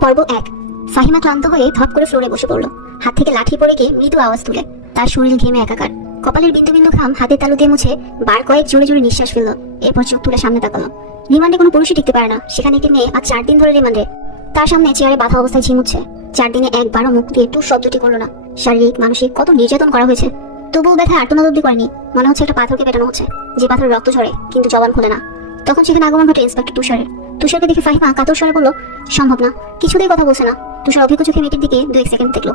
পর্ব এক। ফাহিমা ক্লান্ত হয়ে ধপ করে ফ্লোরে বসে পড়ল। হাত থেকে লাঠি পড়ে গিয়ে মৃদু আওয়াজ তুলে। তার শরীর ঘেমে একাকার। কপালের বিন্দু বিন্দু ঘাম হাতের তালু দিয়ে মুছে বার কয়েক জোরে জোরে নিঃশ্বাস ফেলল। এরপর চোখ তুলে সামনে তাকালো। রিমান্ডে কোনো পুরুষই টিকতে পারে না। সেখানে একটি মেয়ে আজ চার দিন ধরে রিমান্ডে। তার সামনে চেয়ারে বাধা অবস্থায় ঝিমুচ্ছে চার দিনে একবারও মুখ দিয়ে টু শব্দটি করল না। শারীরিক, মানসিক কত নির্যাতন করা হয়েছে। তবুও ব্যথা আর্তনাদ অব্দি করেনি। মনে হচ্ছে একটা পাথরকে পেটানো হচ্ছে। যে পাথর রক্ত ঝরে, কিন্তু জবান খোলে না। তখন সেখানে আগমন ঘটে ইন্সপেক্টর তুষারের। তুষারকে দেখে ফাহিমা কাতর স্বরে বলল, সম্ভব না, কিছুতেই কথা বলছে না। তুষার অভিজ্ঞ চোখে মেয়েটির দিকে দু এক সেকেন্ড দেখল।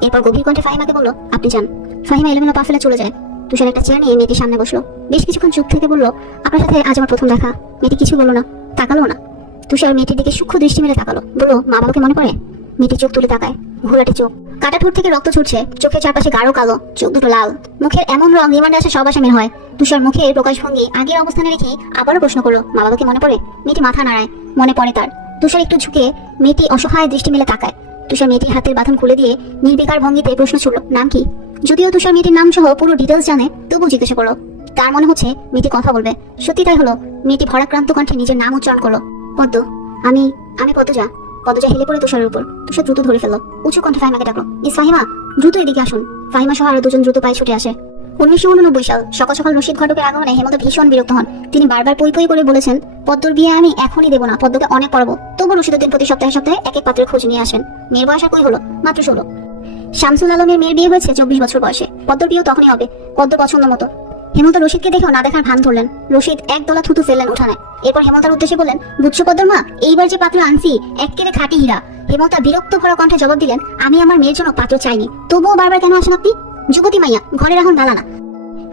এরপর গভীর কণ্ঠে ফাহিমাকে বলল, আপনি যান। ফাহিমা এলোমেলো পা ফেলে চলে যায়। তুষার একটা চেয়ার নিয়ে মেয়েটির সামনে বসল। বেশ কিছুক্ষণ চুপ থেকে বলল, আপনার সাথে আজ আমার প্রথম দেখা। মেয়েটি কিছু বলল না, তাকালো না। তুষার মেয়েটির দিকে সূক্ষ্ম দৃষ্টি মেরে তাকালো। বলল মা বাবাকে মনে পড়ে? মেয়েটি চোখ তুলে তাকায়, ঘোলাটে চোখ। কাটা ঠোঁট থেকে রক্ত ছুটছে, চোখের চারপাশে গাঢ় কালো, চোখ দুটো লাল। মুখের এমন রং রিমান্ডে আসে সব আসামির হয়। তুষার মুখে প্রকাশভঙ্গি আগের অবস্থানে রেখে আবারও প্রশ্ন করল মা বাবাকে মনে পড়ে? মেয়েটি মাথা নাড়ায়, মনে পড়ে তার। তুষার একটু ঝুঁকে মেয়েটি অসহায় দৃষ্টি মেলে তাকায়। তুষার মেয়েটির হাতের বাঁধন খুলে দিয়ে নির্বিকার ভঙ্গিতে প্রশ্ন ছুড়ল, নাম কি? যদিও তুষার মেয়েটির নাম সহ পুরো ডিটেলস জানে তবু জিজ্ঞাসা করল, তার মনে হচ্ছে মেয়েটি কথা বলবে। সত্যি তাই হলো, মেয়েটি ভরাক্রান্ত কণ্ঠে নিজের নাম উচ্চারণ করল, পদ্ম, আমি আমি পদ্মজা। পদ্মজা হেলে পড়ে তুষারের উপর। তুষার দ্রুত ধরে ফেলল। উঁচু কণ্ঠে ফাহিমাকে ডাকলো মিস ফাহিমা, দ্রুত এদিকে আসুন। ফাহিমা সহ আরও দুজন দ্রুত পায়ে ছুটে আসে। উনিশশো উননব্বই সাল, সকাল সকাল রশিদ ঘটকের আগমনে হেমন্ত ভীষণ বিরক্ত হন। তিনি বারবার পই পই করে বলেছেন, পদ্মর বিয়ে আমি এখনই দেবো না, পদ্মকে অনেক পড়াবো। তবু রশিদুদ্দিন প্রতি সপ্তাহে সপ্তাহে এক এক পাত্রের খোঁজ নিয়ে আসেন মেয়ের বয়স কই হলো? মাত্র ষোলো। শামসুল আলমের মেয়ের বিয়ে হয়েছে চব্বিশ বছর বয়সে। পদ্মর বিয়েও তখনই হবে, পদ্ম পছন্দ মতো। হেমন্ত রশিদকে দেখেও না দেখার ভান ধরলেন। রশিদ এক দলা থুতু ফেললেন উঠানে। এরপর হেমন্তার উদ্দেশ্যে বললেন বুঝছ পদ্মর মা এইবার যে পাত্র আনছি একেরে খাঁটি হীরা। হেমন্তা বিরক্ত ভরা কণ্ঠে জবাব দিলেন, আমি আমার মেয়ের জন্য পাত্র চাইনি। তবুও বারবার কেন আসেন আপনি? যুবতী মাইয়া ঘরে রাখুন দালানা।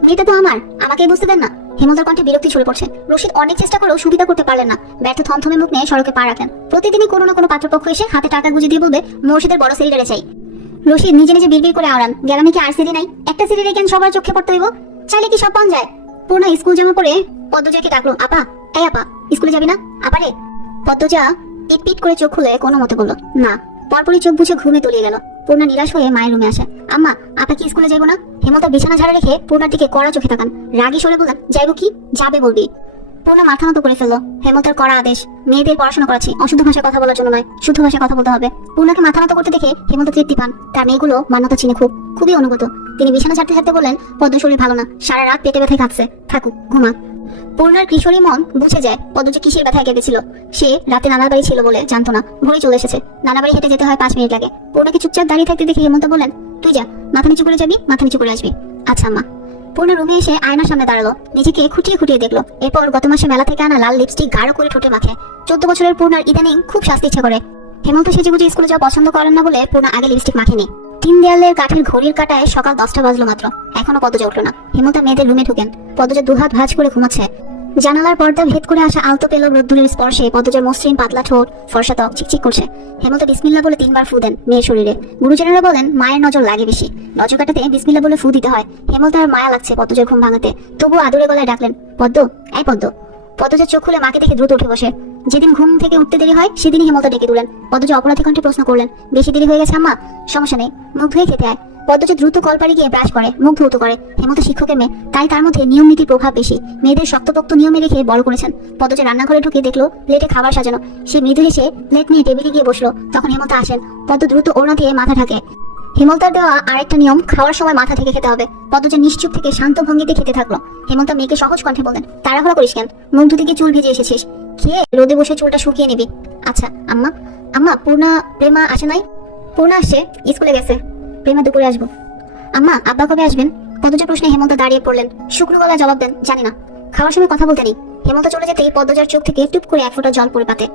মেয়েটা তো আমার, আমাকেই বুঝতে দেন না। হেমন্তার কণ্ঠে বিরক্তি ছড়ে পড়ছে। রশিদ অনেক চেষ্টা করেও সুবিধা করতে পারলেন না। ব্যর্থ থমথমে মুখ নিয়ে সড়কে পা রাখেন প্রতিদিনই কোনো না কোনো পাত্রপক্ষ এসে হাতে টাকা গুঁজে দিয়ে বলবে মুর্শিদের বড় সিলিন্ডারে চাই। রশিদ নিজে নিজে বিড়বিড় করে আওড়ান, গ্রামে কি আর সিলি নাই? একটা সিলি রেখে সবার চোখে পড়তে হইব? চাইলে কি সব পান যায়? পূর্ণা স্কুল জামা পরে পদ্মজাকে ডাকলো, আপা, এই আপা, স্কুলে যাবি না? আপারে পদ্মজা পিট পিট করে চোখ খুলে কোনো মতে বলল, না। পরপরই চোখ বুঝে ঘুমে তলিয়ে গেল। পূর্ণা নিরাশ হয়ে মায়ের রুমে আসে, আম্মা, আপা কি স্কুলে যাইবো না? হেমতা বিছানা ঝাড়া রেখে পূর্ণার দিকে কড়া চোখে তাকান। রাগি সরে বললেন যাইবো কি? যাবে বলবি। পূর্ণা মাথা মতো করে ফেলল। হেমন্তের কড়া আদেশ। মেয়েদের পড়াশোনা করাচ্ছি। অশুদ্ধ ভাষায় কথা বলার জন্য নয়। শুদ্ধ ভাষায় কথা বলতে হবে। পূর্ণাকে মাথা মতো করতে দেখে হেমন্ত তৃপ্তি পান। তার মেয়েগুলো মান্যতা চিনে খুব, খুবই অনুগত। তিনি বিছানা ছাড়তে ছাড়তে বললেন, পদ্ম শরীর ভালো না। সারা রাত পেটে ব্যথায় কাঁদছে। থাকুক ঘুমা পূর্ণার কিশোরী মন বুঝে যায় পদ্ম যে কিসের ব্যথায় কেঁদেছিল। সে রাতে নানার বাড়ি ছিল বলে জানতো না। ভোরে চলে এসেছে। নানা বাড়ি হেঁটে যেতে হয় পাঁচ মিনিট লাগে। পূর্ণাকে চুপচাপ দাঁড়িয়ে থাকতে দেখে হেমন্ত বলেন তুই যা, মাথা নিচু করে যাবি, মাথা নিচু করে আসবি। আচ্ছা মা। পূর্ণা রুমে এসে আয়নার সামনে দাঁড়াল। নিজেকে খুঁটিয়ে খুঁটিয়ে দেখল। এরপর গত মাসে মেলা থেকে আনা লাল লিপস্টিক গাঢ় করে ঠোঁটে মাখে। চোদ্দ বছরের পূর্ণার ইদানিং খুব শাস্তি ইচ্ছা করে। হেমন্ত সেজে গুজে স্কুলে যাওয়া পছন্দ করেন না বলে পূর্ণা আগে লিপস্টিক মাখেনি। তিন দেয়ালের কাঠের ঘড়ির কাটায় সকাল দশটা বাজলো মাত্র। এখনও পদজা উঠল না। হেমন্ত মেয়েদের রুমে ঢুকেন। পদজা দুহাত ভাজ করে ঘুমাচ্ছে। জানালার পর্দা ভেদ করে আসা আলতো পেল রোদ্দুরের স্পর্শে পদজার মসৃণ পাতলা ঠোঁট ফর্সা ত্বক চিকচিক করছে। হেমন্ত বিসমিল্লা বলে তিনবার ফু দেন মেয়ের শরীরে। গুরুজনেরা বলেন, মায়ের নজর লাগে বেশি। নজর কাটাতে বিসমিল্লা বলে ফু দিতে হয়। হেমন্ত আর মায়া লাগছে পদ্মজার ঘুম ভাঙাতে। তবু আদুরে গলায় ডাকলেন, পদ্ম, এই পদ্ম। পদ্মজার চোখ খুলে মাকে দেখে দ্রুত উঠে বসে। যেদিন ঘুম থেকে উঠতে দেরি হয়, সেদিনই হেমন্ত ডেকে তুলেন। পদ্মজা অপরাধী কণ্ঠে প্রশ্ন করলেন, বেশি দেরি হয়ে গেছে, আম্মা? সমস্যা নেই। মুখ ধুয়ে খেতে আয়। পদ্মজা দ্রুত কলপাড়ি গিয়ে ব্রাশ করে, মুখ ধৌত করে। হেমন্ত শিক্ষকের মেয়ে, তাই তার মধ্যে নিয়ম নীতির প্রভাব বেশি। মেয়েদের শক্তপোক্ত নিয়মে রেখে বড় করেছেন। পদ্মজা রান্নাঘরে ঢুকে দেখল প্লেটে খাবার সাজানো। সে মৃদু হেসে প্লেট নিয়ে টেবিলে গিয়ে বসল। তখন হেমন্ত আসেন। পদ্ম দ্রুত ওড়না দিয়ে মাথা ঢাকে। হেমন্তার দেওয়া আরেকটা নিয়ম, খাওয়ার সময় মাথা থেকে খেতে হবে। পদ্মজা নিশ্চুপ থেকে শান্ত ভঙ্গিতে খেতে থাকল। হেমন্ত মেয়েকে সহজ কণ্ঠে বললেন, তাড়াহুড়া করিস কেন? মুখ ধুতে গিয়ে চুল ভিজে এসেছিস। খেয়ে রোদে বসে চুলটা শুকিয়ে নিবি। আচ্ছা আম্মা আম্মা, পূর্ণা, প্রেমা আসে নাই? পূর্ণা আসছে, স্কুলে গেছে। প্রেমা দুপুরে আসব। আম্মা, আব্বা কবে আসবেন? পদ্মজা প্রশ্নে হেমন্ত দাঁড়িয়ে পড়লেন। শুকনো গলা জবাব দেন, জানি না। খাওয়ার সময় কথা বলতে নেই। হেমন্ত চলে যেতেই পদ্মজার চোখ থেকে টুপ করে এক ফোঁটা জল পড়ে পাতে।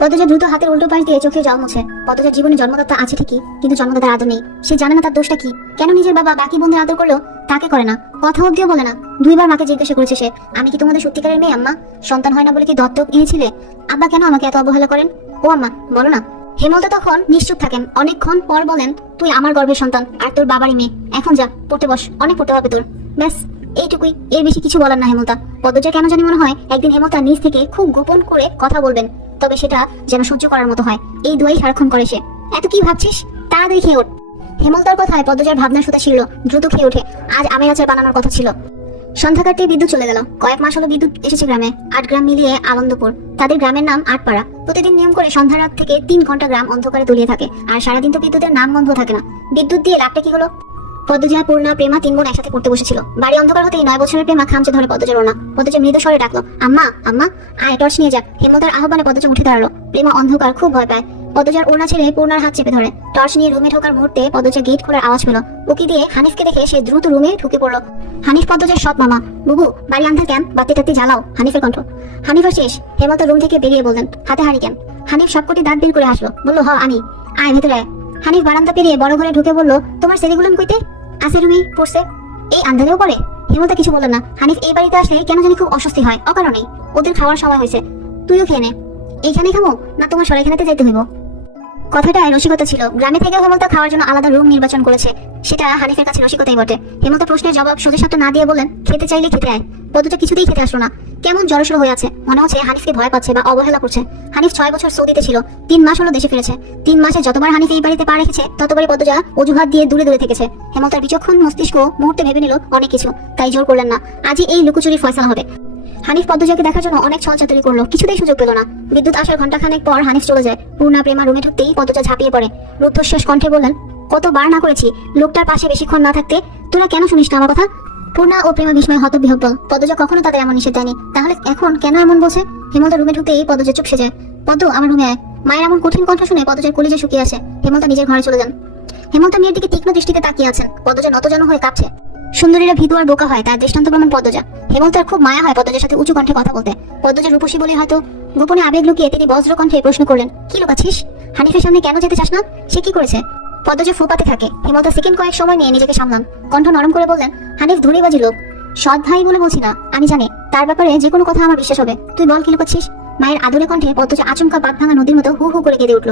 পদ্মজা দ্রুত হাতের উল্টো পাশ দিয়ে চোখে জল মুছে। পদ্মজার জীবনে জন্মদাতা আছে ঠিকই, কিন্তু জন্মদাতার আদর নেই। সে জানে না তার দোষটা কি। কেন নিজের বাবা বাকি বন্ধুর আদর করল, তাকে করে না। কথা অব্দিও বলে না। দুইবার মাকে জিজ্ঞাসা করেছে সে, আমি কি তোমাদের সত্যিকারের মেয়ে, আম্মা? সন্তান হয় না বলে কি দত্তক নিয়েছিলে আব্বা কেন আমাকে এত অবহেলা করেন? ও আম্মা, বলো না। হেমন্ত তখন নিশ্চুপ থাকেন। অনেকক্ষণ পর বলেন, তুই আমার গর্ভের সন্তান, আর তোর বাবারই মেয়ে। এখন যা, পড়তে বস, অনেক পড়তে হবে তোর। ব্যাস, এইটুকুই। এর বেশি কিছু বলার না হেমতা পদ্মজা কেন জানি মনে হয় একদিন হেমতা নিজ থেকে খুব গোপন করে কথা বলবেন, তবে সেটা যেন সহ্য করার মতো হয়। এই দুয়াই সারাক্ষণ করে সে। এত কি ভাবছিস? তাড়াতাড়ি খেয়ে ওঠ। হেমন্তার কথায় পদ্মজার ভাবনা সুতা ছিল দ্রুত খেয়ে ওঠে। আজ আমের আচার বানানোর কথা ছিল। সন্ধ্যা কাটতেই বিদ্যুৎ চলে গেল। কয়েক মাস হলো বিদ্যুৎ এসেছে গ্রামে। আট গ্রাম মিলিয়ে আনন্দপুর। তাদের গ্রামের নাম আটপাড়া। প্রতিদিন নিয়ম করে সন্ধ্যা রাত থেকে তিন ঘণ্টা গ্রাম অন্ধকারে তলিয়ে থাকে। আর সারাদিন তো বিদ্যুতের নাম বন্ধ থাকে না। বিদ্যুৎ দিয়ে লাভটা কি হলো? পদ্মজা, পূর্ণা, প্রেমা তিন বোন একসাথে পড়তে বসেছিল। বাড়ি অন্ধকার হতেই নয় বছরের প্রেমা খামচে ধরে পদ্মজার ওনা পদ্মজা মৃদু স্বরে ডাকলো, আম্মা আম্মা, আয় টর্চ নিয়ে যাক হেমন্তের আহ্বানে পদ্মজা উঠে দাঁড়াল। প্রেমা অন্ধকার, খুব ভয় পায়। পদ্মজার ওনা ছেড়ে পূর্ণার হাত চেপে ধরে। টর্চ নিয়ে রুমে ঢোকার মুহূর্তে পদ্মজা গেট খোলার আওয়াজ পেল। উকি দিয়ে হানিফকে দেখে সে দ্রুত রুমে ঢুকে পড়ল। হানিফ পদ্মজার সৎ মামা। বুবু, বাড়ি আন্ধার কেন বাতি টাতি জ্বালাও, হানিফের কণ্ঠ। হানিফার শেষ। হেমন্ত রুম থেকে বেরিয়ে বললেন হাতে হারি কেন হানিফ সবকটি দাঁত বের করে আসলো বলল, হ, আমি। আয় ভেতরে হানিফ বারান্দা পেরিয়ে বড় ঘরে ঢুকে বলল, তোমার সেরিগুলো কইতে আছে রুমি পড়ছে? এই আন্ধারেও পড়ে? হেমন্ত কিছু বলল না। হানিফ এই বাড়িতে আসলে কেন জানি খুব অস্বস্তি হয়, অকারণেই। ওদের খাওয়ার সময় হয়েছে। তুইও খেয়ে নে। এইখানে খামো না তোমার সরাইখানাতে যাইতে হইব? কথাটায় রসিকতা ছিল। গ্রামে থেকে হেমন্ত খাওয়ার জন্য আলাদা রুম নির্বাচন করেছে। সেটা হানিফের কাছে রসিকতাই বটে। হেমন্ত প্রশ্নের জবাব সোজা সাপটা না দিয়ে বলেন খেতে চাইলে খেতে আয়। পদ্মটা কিছুতেই খেতে আসলো না। কেমন জড়সড় হয়ে আছে? মনে হচ্ছে হানিফকে ভয় পাচ্ছে বা অবহেলা করছে। হানিফ ছয় বছর সৌদিতে ছিল। তিন মাস হলো দেশে ফিরেছে। তিন মাসে যতবার হানিফ এই বাড়িতে পা রেখেছে, ততবারই পদ্মজা অজুহাত দিয়ে দূরে দূরে থেকেছে। হেমন্তার বিচক্ষণ মস্তিষ্ক মুহূর্তে ভেবে নিল, অনেক কিছু। তাই জোর করলেন না। আজই এই লুকোচুরি ফয়সালা হবে। হানিফ পদ্মজাকে দেখার জন্য অনেক ছলচাতুরি করল, কিছুতেই সুযোগ পেল না। বিদ্যুৎ আসার ঘন্টাখানেক পর হানিফ চলে যায়। পূর্ণা প্রেমা রুমে ঢুকতেই পদ্মজা ঝাঁপিয়ে পড়ে। রুদ্ধশ্বাস কণ্ঠে বললেন, কতবার না করেছি, লোকটার পাশে বেশিক্ষণ না থাকতে। তোরা কেন শুনিস না আমার কথা? পূর্ণা ও প্রেমা বিস্ময় হত বিহব্বল পদ্মজা কখনো তাদের এমন নিষেধ দেয়নি। তাহলে এখন কেন এমন বলছে? হেমন্ত রুমে ঢুকতেই পদ্মজা চুপসে যায়। পদ্ম, আমার রুমে আয়। মায়ের এমন কঠিন কণ্ঠ শুনে পদ্মজার কলিজে শুকিয়ে আসে। হেমন্ত নিজের ঘরে চলে যান। হেমন্ত মেয়ের দিকে তীক্ষ্ণ দৃষ্টিতে তাকিয়ে আছেন। পদ্মজা নতজন হয়ে কাঁপছে। সুন্দরীরা ভীতু আর বোকা হয়, তার দৃষ্টান্ত প্রমাণ পদ্মজা। হেমন্তের খুব মায়া হয় পদ্মজার সাথে উঁচু কণ্ঠে কথা বলতে। পদ্মজা রূপসী বলে হয়তো গোপনে আবেগ লুকিয়ে তিনি বজ্র কণ্ঠে প্রশ্ন করলেন, কি লুকাচ্ছিস? হানিফের সামনে কেন যেতে চাস না? সে কি করেছে? পদ্মজা ফুপাতে থাকে। হেমন্ত সেকেন্ড কয়েক সময় নিয়ে নিজেকে সামলান। কণ্ঠ নরম করে বললেন, হানিফ ধরেই বাজি লোক। সৎ ভাই বলে বলছি না, আমি জানি। তার ব্যাপারে যে কোনো কথা আমার বিশ্বাস হবে। তুই বল কি লুকাচ্ছিস? মায়ের আদরে কণ্ঠে পদ্মজা আচমকা বাদ ভাঙা নদীর মতো হু হু করে কেঁদে উঠল।